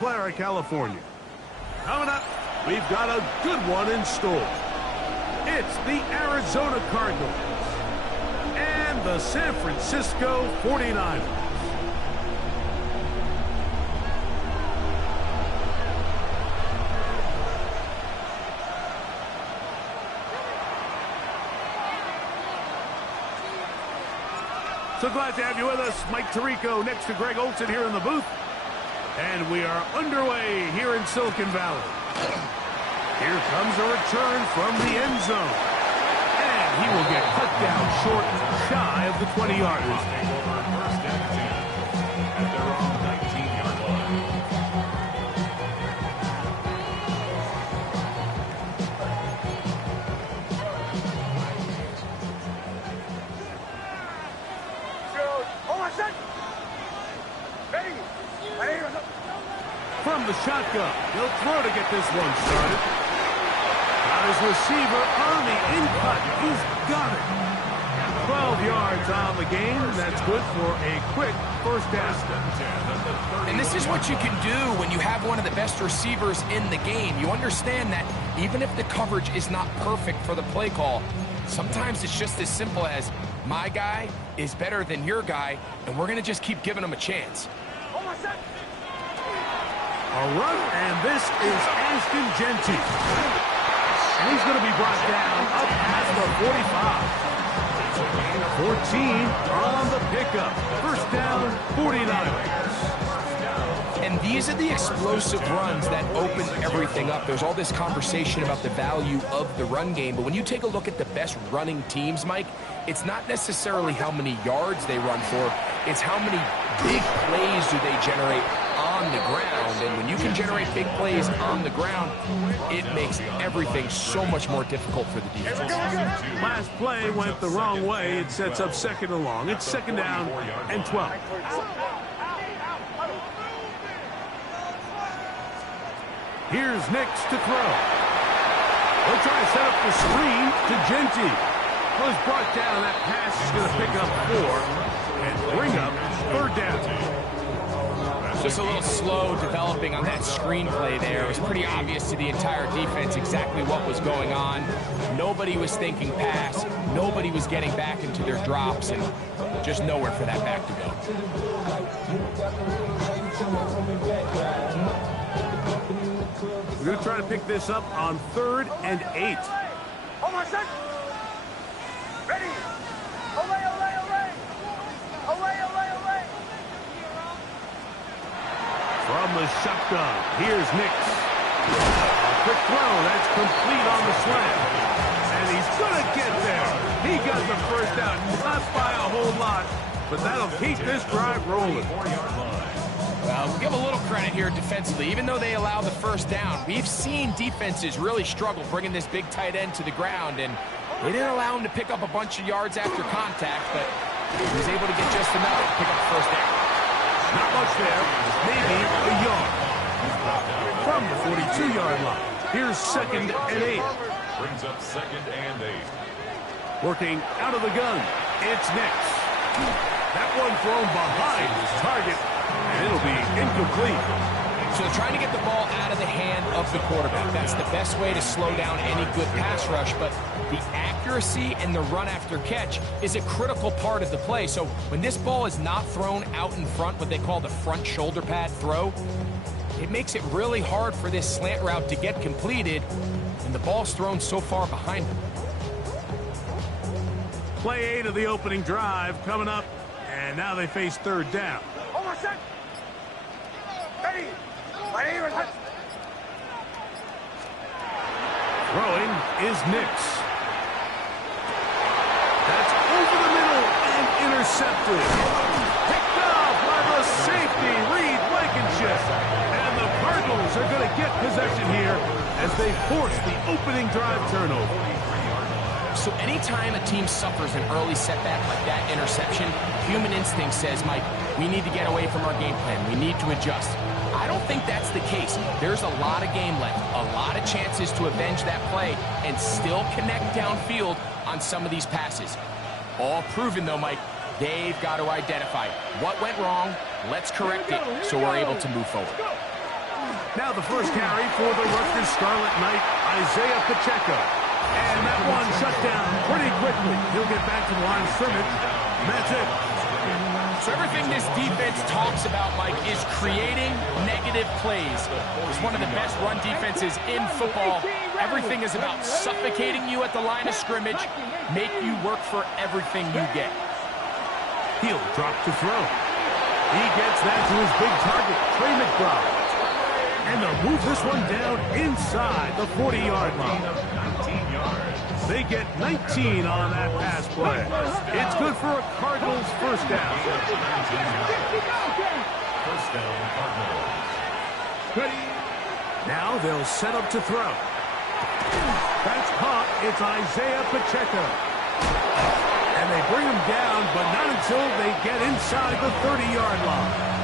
Clara, California. Coming up, we've got a good one in store. It's the Arizona Cardinals and the San Francisco 49ers. So glad to have you with us. Mike Tirico next to Greg Olson here in the booth. And we are underway here in Silicon Valley. Here comes a return from the end zone. And he will get cut down short, shy of the 20-yard line. First and 10 at their own 19-yard line. From the shotgun, he'll throw to get this one started. Got his receiver on the in-cut. He's got it. 12 yards on the game. That's good for a quick first down. And this is what you can do when you have one of the best receivers in the game. You understand that even if the coverage is not perfect for the play call, sometimes it's just as simple as my guy is better than your guy, and we're going to just keep giving him a chance. A run, and this is Ashton Genty. And he's going to be brought down up at the 45. 14 on the pickup. First down, 49ers. And these are the explosive runs that open everything up. There's all this conversation about the value of the run game, but when you take a look at the best running teams, Mike, it's not necessarily how many yards they run for, it's how many big plays do they generate on the ground. And when you can generate big plays on the ground, it makes everything so much more difficult for the defense. Last play went the wrong way. It sets up second and long. It's second down and 12. Here's Nix to throw. He'll try to set up the screen to Genty. Was brought down. That pass is going to pick up 4 and bring up third down. Just a little slow developing on that screenplay there. It was pretty obvious to the entire defense exactly what was going on. Nobody was thinking pass. Nobody was getting back into their drops, and just nowhere for that back to go. We're going to try to pick this up on 3rd and 8. Hold on a sec. Ready. Olay, olay, olay. Olay, olay, olay. From the shotgun, here's Nix. A quick throw, that's complete on the slant. And he's going to get there. He got the first down, not by a whole lot, but that'll keep this drive rolling. We'll give a little credit here defensively. Even though they allow the first down, we've seen defenses really struggle bringing this big tight end to the ground, and they didn't allow him to pick up a bunch of yards after contact, but he was able to get just enough to pick up the first down. Not much there, maybe a yard. From the 42-yard line, here's 2nd and 8. Brings up 2nd and 8. Working out of the gun, it's Nix. That one thrown behind his target, and it'll be incomplete. So they're trying to get the ball out of the hand of the quarterback. That's the best way to slow down any good pass rush, but the accuracy and the run after catch is a critical part of the play. So when this ball is not thrown out in front, what they call the front shoulder pad throw, it makes it really hard for this slant route to get completed, and the ball's thrown so far behind him. Play 8 of the opening drive coming up, and now they face 3rd down. Hold on a sec. Ready. Ready. Throwing is Nix. That's over the middle and intercepted. Picked off by the safety, Reed Blankenship. And the Cardinals are going to get possession here as they force the opening drive turnover. So anytime a team suffers an early setback like that interception, human instinct says, Mike, we need to get away from our game plan. We need to adjust. I don't think that's the case. There's a lot of game left, a lot of chances to avenge that play and still connect downfield on some of these passes. All proven, though, Mike, they've got to identify what went wrong, let's correct it so we're able to move forward. Now the first carry for the Rutgers Scarlet Knight, Isaiah Pacheco. And that one shut down pretty quickly. He'll get back to the line of scrimmage. And that's it. So everything this defense talks about, Mike, is creating negative plays. It's one of the best run defenses in football. Everything is about suffocating you at the line of scrimmage, make you work for everything you get. He'll drop to throw. He gets that to his big target, Trey McBride. And they'll move this one down inside the 40-yard line. 19 yards. They get 19 on that pass play. It's good for a Cardinals first down. First down, Cardinals. Now they'll set up to throw. That's caught. It's Isaiah Pacheco. And they bring him down, but not until they get inside the 30-yard line.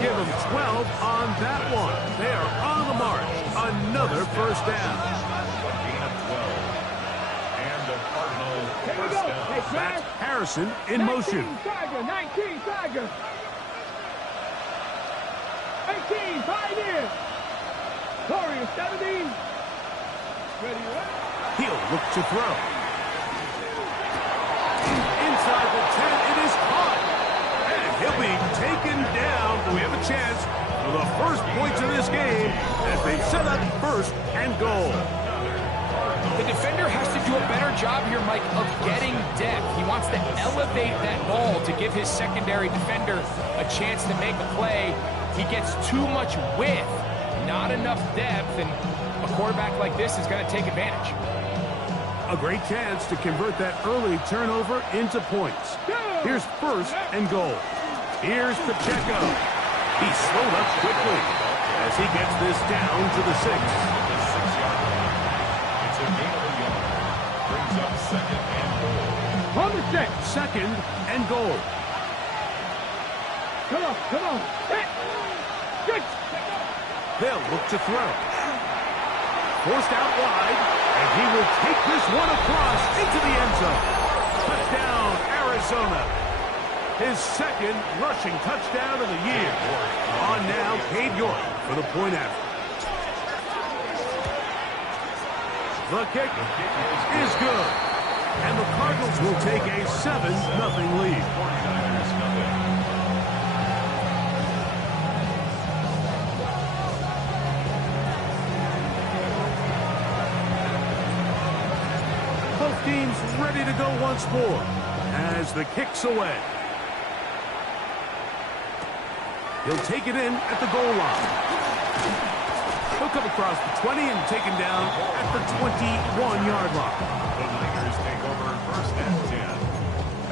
Give them 12 on that one. They are on the march. Another first down. Gain of 12. And the Cardinals first down. That's Harrison in motion. 19, Tiger. 18, 5 in. Corey, 17. Ready, He'll look to throw. Inside the 10, it is caught. And he'll be taken down. We have a chance for the first points of this game as they set up first and goal. The defender has to do a better job here, Mike, of getting depth. He wants to elevate that ball to give his secondary defender a chance to make a play. He gets too much width, not enough depth, and a quarterback like this is going to take advantage. A great chance to convert that early turnover into points. Here's first and goal. Here's Pacheco. He's slowed up quickly as he gets this down to the 6. The 6-yard line. It's a gain of a yard. Brings up second and goal. On the 6. Second and goal. Come on. Good. They'll look to throw. Forced out wide, and he will take this one across into the end zone. Touchdown, Arizona. His second rushing touchdown of the year. On now, Cade York for the point after. The kick is good. And the Cardinals will take a 7-0 lead. 49ers nothing. Both teams ready to go once more as the kick's away. He'll take it in at the goal line. He'll come across the 20 and taken down at the 21-yard line. The Niners take over first and 10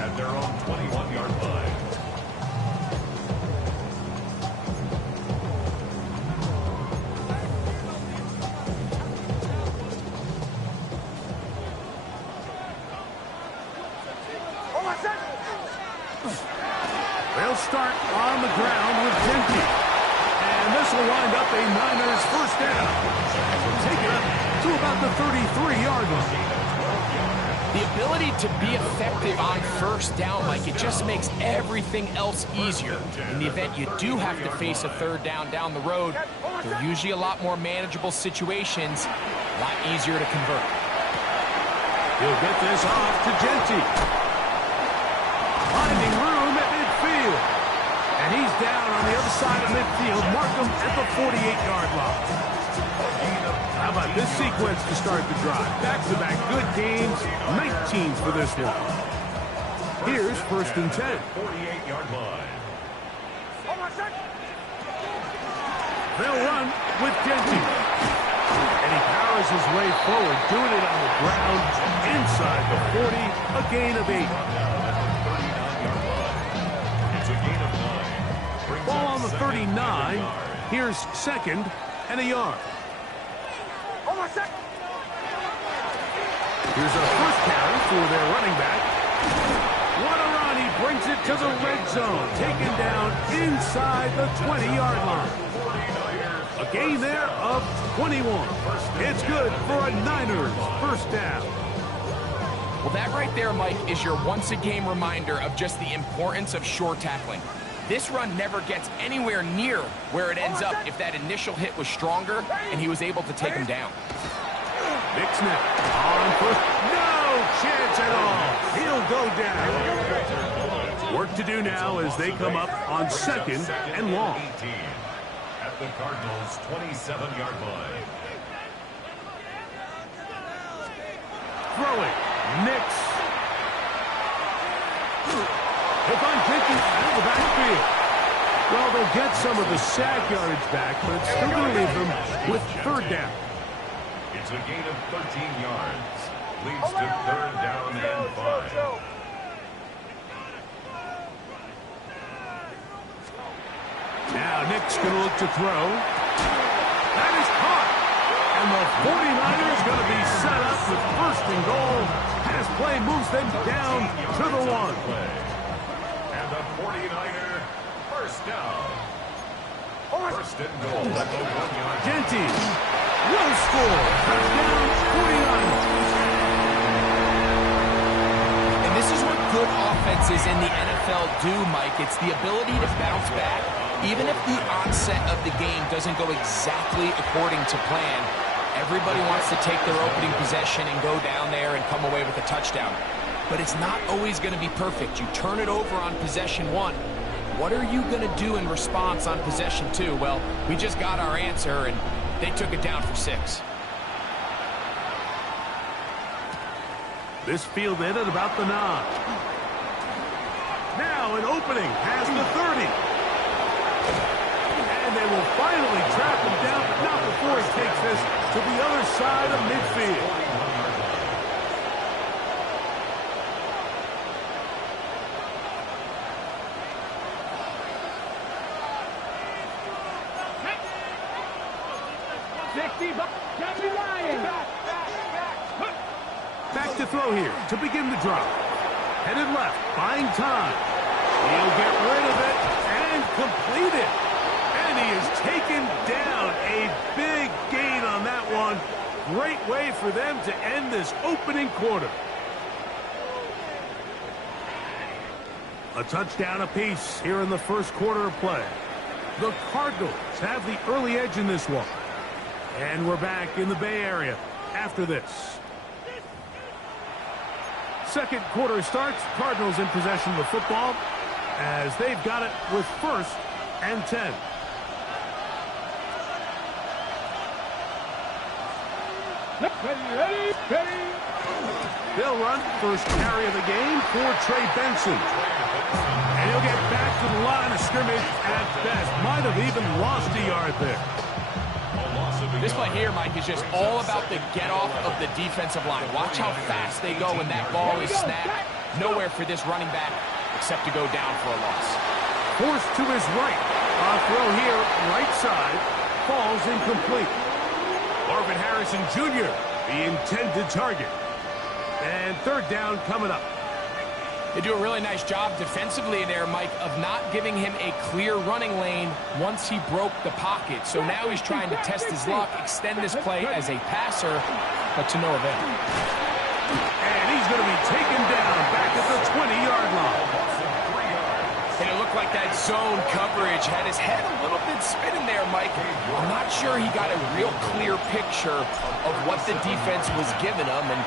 at their own 21-yard line. They'll start on the ground with Genty. And this will wind up a Niners first down. We'll take it up to about the 33-yard line. The ability to be effective on first down, Mike, it just makes everything else easier. In the event you do have to face a third down the road, they're usually a lot more manageable situations, a lot easier to convert. He'll get this off to Genty. Finding room at midfield. And he's down on the other side of midfield. Mark him at the 48-yard line. How about this sequence to start the drive? Back-to-back good games. 19 for this one. Here's first and 10. 48-yard line. They'll run with Genty. And he powers his way forward, doing it on the ground inside the 40, a gain of 8. It's a gain of 9. Ball on the 39. Here's second and a yard. Here's a first carry for their running back. What a run. He brings it to the red zone. Taken down inside the 20-yard line. A gain there of 21. It's good for a Niners first down. Well, that right there, Mike, is your once-a-game reminder of just the importance of short tackling. This run never gets anywhere near where it ends up if that initial hit was stronger and he was able to take him down. Big snap. On first. No chance at all. He'll go down. Work to do now as they come up on second and long. 18 at the Cardinals' 27-yard line. Throwing. Nix. If I'm thinking out of the backfield. Well, they'll get some of the sack yardage back, but it's still going to leave them with third down. It's a gain of 13 yards. Leads to third down and 5. Now Nick's going to look to throw. That is caught. And the 49ers going to be set up with first and goal. Pass play moves them down to the 1. And the 49er first down. First and goal at the 1-yard. Genty will score. Touchdown 49ers. And this is what good offenses in the NFL do, Mike. It's the ability to bounce back. Even if the onset of the game doesn't go exactly according to plan, everybody wants to take their opening possession and go down there and come away with a touchdown. But it's not always going to be perfect. You turn it over on possession 1. What are you going to do in response on possession 2? Well, we just got our answer, and they took it down for 6. This fielded at about the 9. Now an opening past the 30. And they will finally trap him down, but not before he takes this to the other side of midfield. Back to throw here to begin the drive. Headed left, buying time. He'll get rid of it and complete it. And he is taken down. A big gain on that one. Great way for them to end this opening quarter. A touchdown apiece here in the first quarter of play. The Cardinals have the early edge in this one. And we're back in the Bay Area after this. Second quarter starts. Cardinals in possession of the football as they've got it with first and 10. Ready. They'll run first carry of the game for Trey Benson. And he'll get back to the line of scrimmage at best. Might have even lost a yard there. This play here, Mike, is just all about the get-off of the defensive line. Watch how fast they go when that ball is snapped. Nowhere for this running back except to go down for a loss. Forced to his right. A throw here, right side, falls incomplete. Marvin Harrison Jr., the intended target. And third down coming up. They do a really nice job defensively there, Mike, of not giving him a clear running lane once he broke the pocket. So now he's trying to test his luck, extend this play as a passer, but to no avail. And he's going to be taken down back at the 20-yard line. And it looked like that zone coverage had his head a little bit spinning there, Mike. I'm not sure he got a real clear picture of what the defense was giving him, and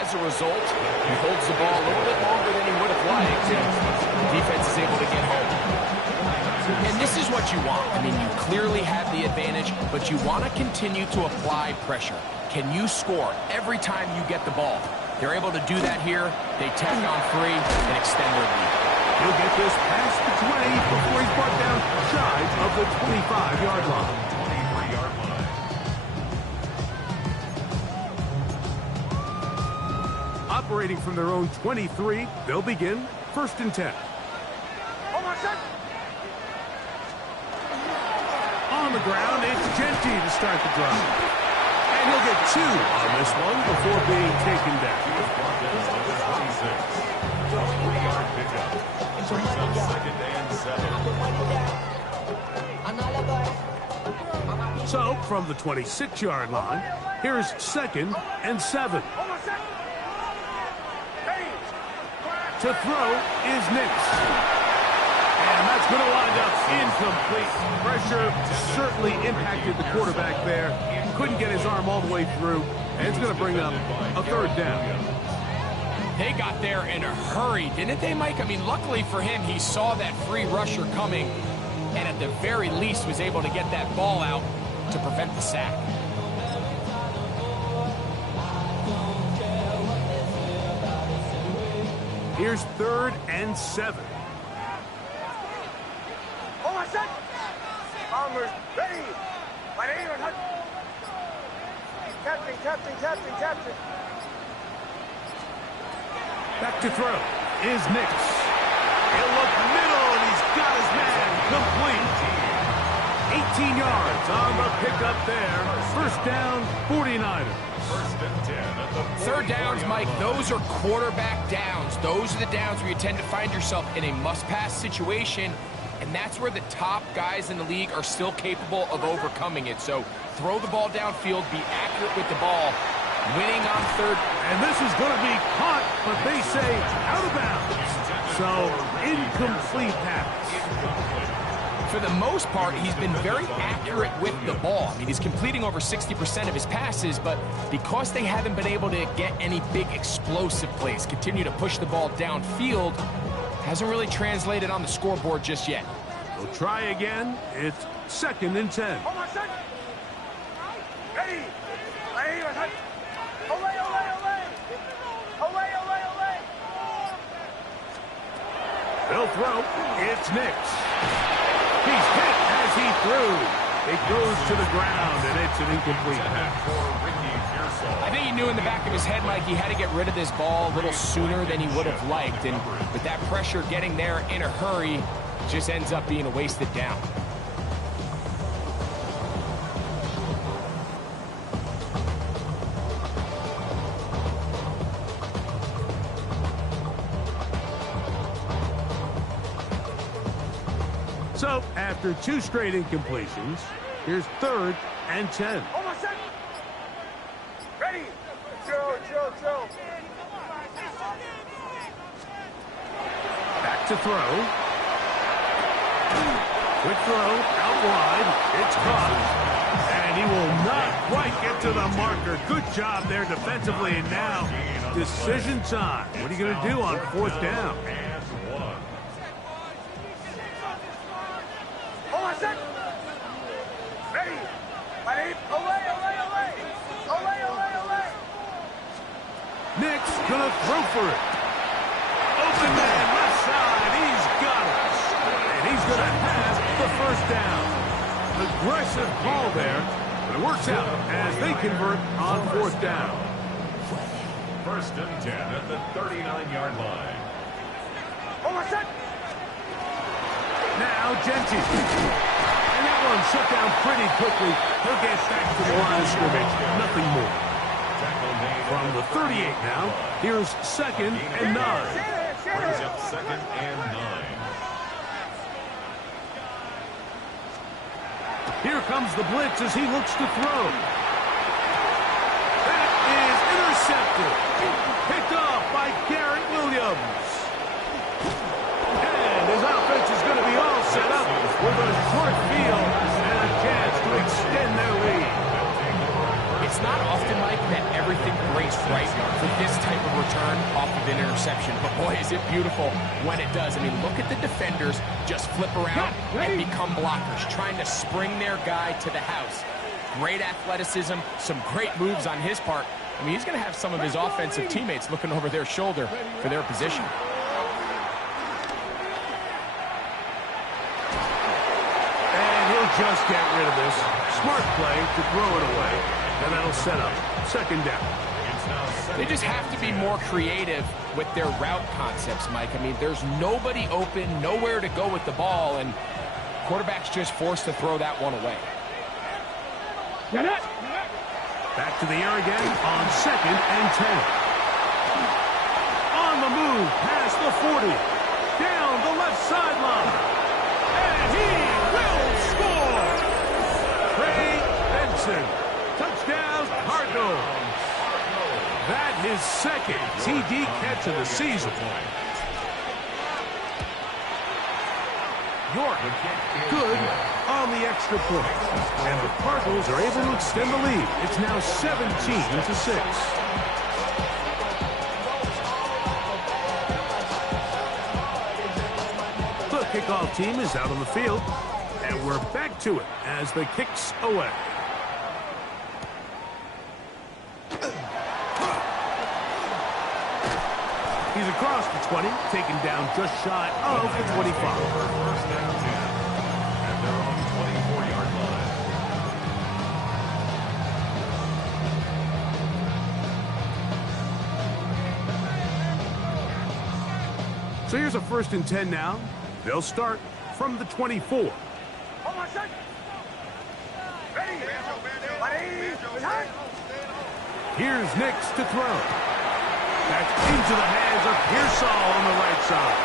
as a result, he holds the ball a little bit longer than he would have liked, and the defense is able to get home. And this is what you want. I mean, you clearly have the advantage, but you want to continue to apply pressure. Can you score every time you get the ball? They're able to do that here. They tack on 3 and extend their lead. He'll get this past the 20 before he's brought down shy of the 25-yard line. 23-yard line. Operating from their own 23, they'll begin first and 10. On the ground, it's Genty to start the drive. And he'll get 2 on this one before being taken down. So, from the 26-yard line, here's second and 7. To throw is Nix. And that's it's going to wind up incomplete. Pressure certainly impacted the quarterback there. Couldn't get his arm all the way through, and it's going to bring up a third down. They got there in a hurry, didn't they, Mike? I mean, luckily for him, he saw that free rusher coming, and at the very least was able to get that ball out to prevent the sack. Here's 3rd and 7. Hold on, set. Bombers, ready. My name is Hudson. Captain. Back to throw is Nix. He'll look middle, and he's got his man complete. 18 yards on the pickup there. First down, 49ers. 1st and 10 at the 3rd downs, Mike, those are quarterback downs. Those are the downs where you tend to find yourself in a must-pass situation, and that's where the top guys in the league are still capable of overcoming it. So throw the ball downfield, be accurate with the ball, winning on 3rd. And this is going to be caught, but they say out of bounds. So incomplete pass. For the most part, he's been very accurate with the ball. I mean, he's completing over 60% of his passes, but because they haven't been able to get any big explosive plays, continue to push the ball downfield, hasn't really translated on the scoreboard just yet. We'll try again. It's 2nd and 10. Hold on, set. Ready. My name is Hudson. Olay. They'll throw. It's Nix. He's hit as he threw. It goes to the ground, and it's an incomplete pass. I think he knew in the back of his head, Mike, he had to get rid of this ball a little sooner than he would have liked. And with that pressure getting there in a hurry, just ends up being a wasted down. So, after 2 straight incompletions, here's 3rd and 10. Hold on, set. Ready. Chill. Back to throw. Quick throw, out wide. It's caught. And he will not quite get to the marker. Good job there defensively. And now, decision time. What are you going to do on 4th down? Hold on, set. Ready. My name. Olay. Nix gonna throw for it. Open man, left side. He's got it. And he's gonna have the 1st down. Aggressive call there, but it works out as they convert on 4th down. 1st and 10 at the 39-yard line. Hold on, set. Now Genty. And that one shut down pretty quickly. He'll get back to the line of scrimmage. Nothing more. From the 38 now, here's 2nd and 9. Brings up 2nd and 9. Here comes the blitz as he looks to throw. That is intercepted. Picked off by Garrett Williams. And his offense is going to be all set up with a short field and a chance to extend their lead. It's not often, Mike, that everything breaks right for this type of return off of an interception. But boy, is it beautiful when it does. I mean, look at the defenders just flip around and become blockers, trying to spring their guy to the house. Great athleticism, some great moves on his part. I mean, he's going to have some of his offensive teammates looking over their shoulder for their position. And he'll just get rid of this. Smart play to throw it away. And that'll set up 2nd down. They just have to be more creative with their route concepts, Mike. I mean, there's nobody open, nowhere to go with the ball, and quarterback's just forced to throw that one away. Back to the air again on 2nd and 10. On the move, past the 40. Down the left sideline. And he will score. Trey Benson. Touchdown, Cardinals. That his 2nd TD catch of the season. short. Good on the extra point. And the Cardinals are able to extend the lead. It's now 17-6. The kickoff team is out on the field. And we're back to it as the kick's away. He's across the 20, taken down just shy of the 25. First down 10, and they're on the 24-yard line. So here's a 1st and 10 now. They'll start from the 24. Here's Nix to throw. That's into the hands of Pearsall on the right side.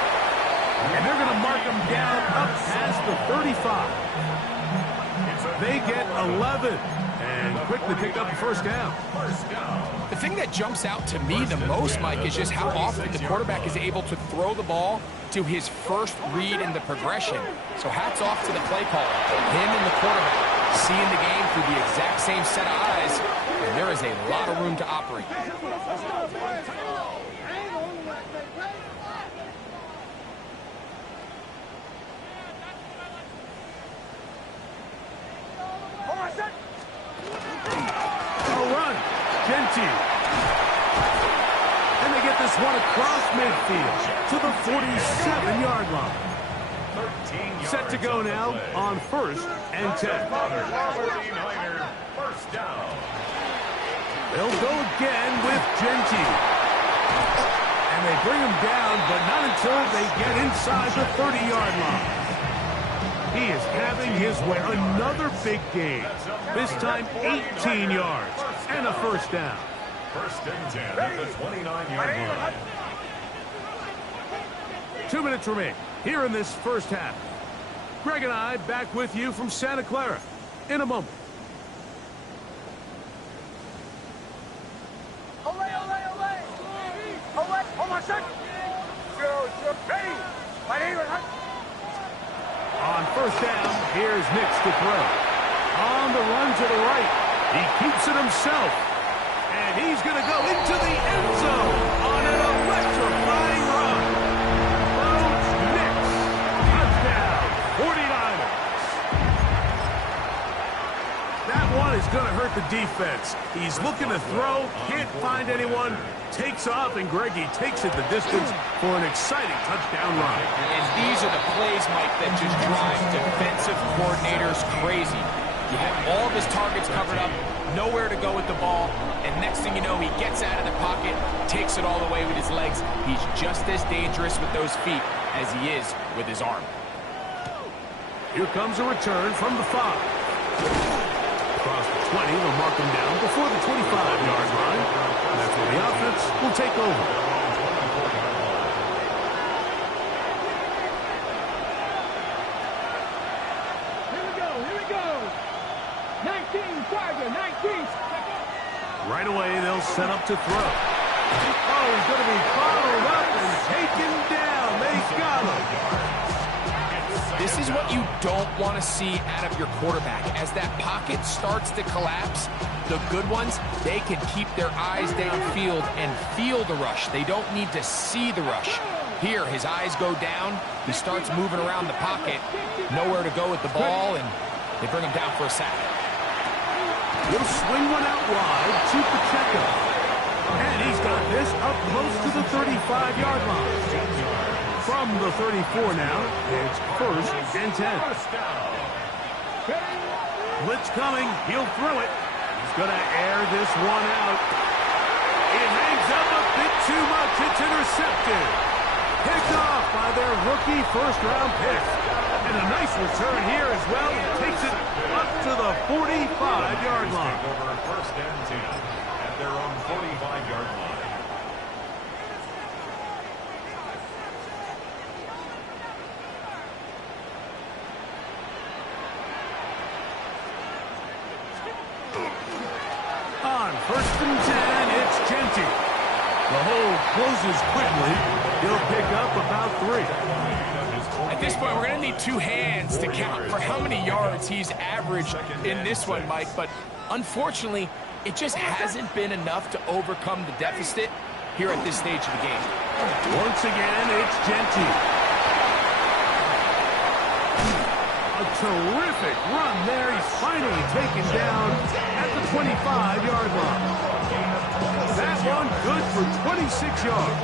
And they're going to mark him down up past the 35. They get 11 and quickly pick up the 1st down. The thing that jumps out to me the most, Mike, is just how often the quarterback is able to throw the ball to his first read in the progression. So hats off to the play caller. Him and the quarterback seeing the game through the exact same set of eyes, and there is a lot of room to operate. And they get this one across midfield to the 47-yard line. Set to go now on 1st and 10. 49er, first down. They'll go again with Gentile. And they bring him down, but not until they get inside the 30-yard line. He is having his way. Another big game. This time 18 yards and a 1st down. 1st and 10 at the 29-yard line. 2 minutes remain here in this 1st half. Greg and I back with you from Santa Clara in a moment. On 1st down, here's Nix to throw. On the run to the right. He keeps it himself. And he's going to go into the end zone on an electrifying run. Rhodes Nix. Touchdown, 49ers. That one is going to hurt the defense. He's looking to throw, can't find anyone, takes off, and Greggy takes it the distance for an exciting touchdown run. And these are the plays, Mike, that just drive defensive coordinators crazy. You have all of his targets covered up, nowhere to go with the ball, and next thing you know, he gets out of the pocket, takes it all the way with his legs. He's just as dangerous with those feet as he is with his arm. Here comes a return from the 5. Across the 20, they'll mark him down before the 25-yard line. And that's where the offense will take over. Right away, they'll set up to throw. Oh, he's going to be bottled up and taken down. They got him. This is what you don't want to see out of your quarterback. As that pocket starts to collapse, the good ones, they can keep their eyes downfield and feel the rush. They don't need to see the rush. Here, his eyes go down. He starts moving around the pocket. Nowhere to go with the ball, and they bring him down for a sack. He'll swing one out wide to Pacheco. And he's got this up close to the 35-yard line. From the 34 now, it's 1st and 10. Blitz coming. He'll throw it. He's going to air this one out. It hangs up a bit too much. It's intercepted. Picked off by their rookie first-round pick. And a nice return here as well. Takes it up to the 45-yard line. Over 1st and 10 at their own 45-yard line. On 1st and 10, it's Gentile. The hole closes quickly. He'll pick up about 3. At this point, we're going to need 2 hands to count for how many yards he's averaged in this one, Mike. But unfortunately, it just hasn't been enough to overcome the deficit here at this stage of the game. Once again, it's Genty. A terrific run there. He's finally taken down at the 25-yard line. That one good for 26 yards.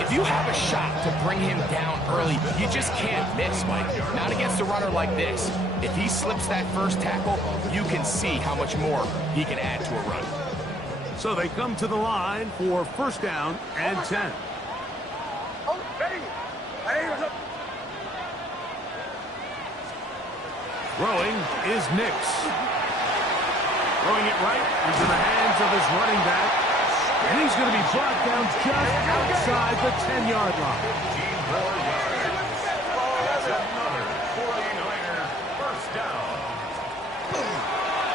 If you have a shot to bring him down early, you just can't miss, Mike. Not against a runner like this. If he slips that first tackle, you can see how much more he can add to a run. So they come to the line for first down and 10. Throwing is Nix. Throwing it right into the hands of his running back. And he's going to be brought down just outside the 10-yard line. Another 49er first down.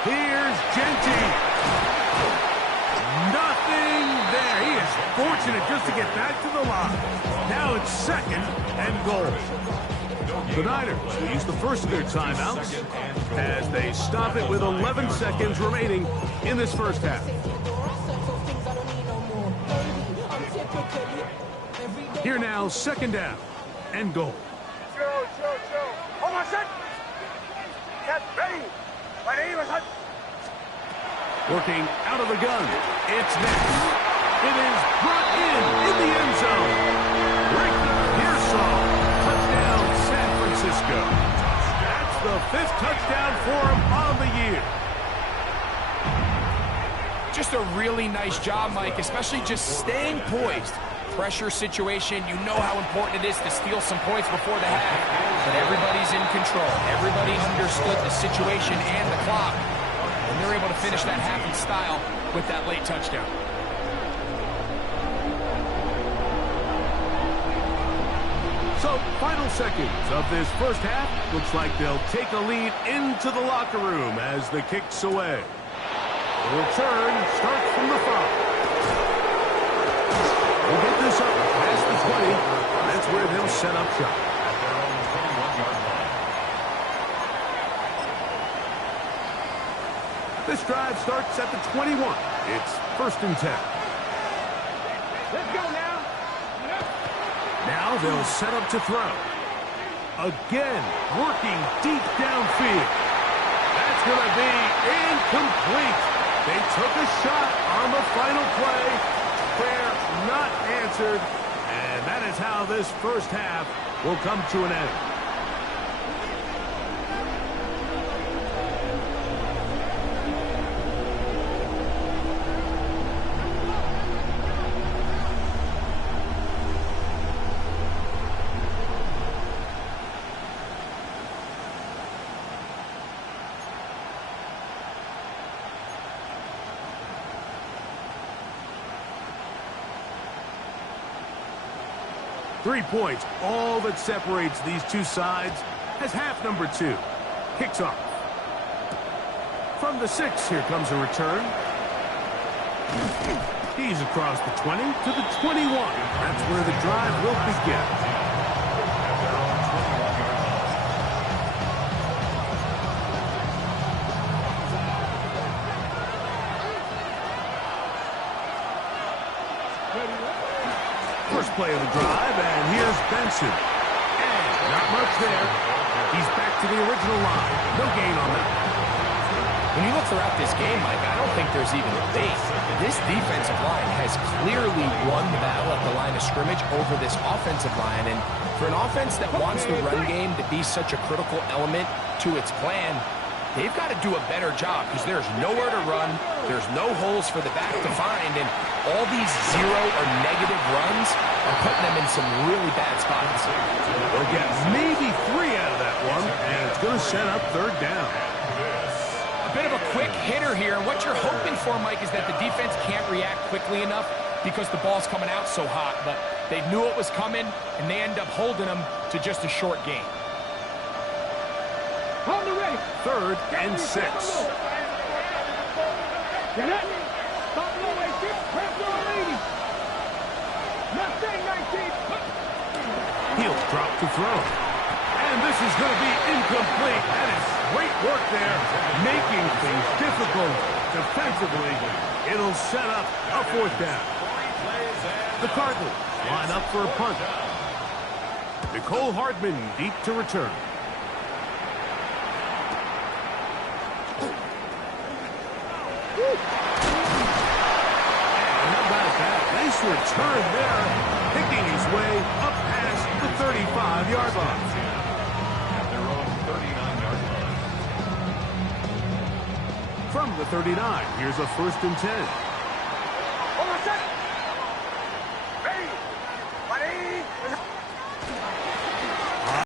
Here's Genty. Nothing there. He is fortunate just to get back to the line. Now it's second and goal. The Niners will use the first of their timeouts as they stop it with 11 seconds remaining in this first half. Here now, second down and goal. Hold on, set. Get ready. My name is Hunt. Working out of the gun, it's Nix. It is brought in the end zone. Ricky Pearsall, touchdown San Francisco. That's the 5th touchdown for him on the year. Just a really nice job, Mike, especially just staying poised. Pressure situation, you know how important it is to steal some points before the half. But everybody's in control. Everybody understood the situation and the clock. And they're able to finish that half in style with that late touchdown. So, final seconds of this first half. Looks like they'll take a lead into the locker room as the kick's away. The return starts from the 5. We'll get this up past the 20. That's where they'll set up shop. At their own 21-yard line. This drive starts at the 21. It's first and 10. Let's go now. Now they'll set up to throw. Again, working deep downfield. That's going to be incomplete. They took a shot on the final play. Prayer not answered. And that is how this first half will come to an end. Three points, all that separates these two sides, as half number 2 kicks off. From the 6, here comes a return. He's across the 20 to the 21. That's where the drive will begin. At their own 21-yard line. First play of the drive, and here's Benson. And not much there. He's back to the original line. No gain on that. When you look throughout this game, Mike, I don't think there's even a debate. This defensive line has clearly won the battle at the line of scrimmage over this offensive line. And for an offense that wants the run game to be such a critical element to its plan, they've got to do a better job because there's nowhere to run. There's no holes for the back to find. And all these zero or negative runs are putting them in some really bad spots. They'll get maybe 3 out of that one, and it's going to set up third down. A bit of a quick hitter here. What you're hoping for, Mike, is that the defense can't react quickly enough because the ball's coming out so hot. But they knew it was coming, and they end up holding them to just a short gain. Hold the ready. Third and 6. Get it. Stop no way. Keep pressure on lady. Nothing. Drop to throw. And this is going to be incomplete. That is great work there, making things difficult defensively. It'll set up a fourth down. The Cardinals line up for a punt. Nicole Hardman deep to return. And how about that? Nice return there, picking his way up past the 35-yard line. At their own 39-yard line. From the 39, here's a 1st and 10. Hold on a second.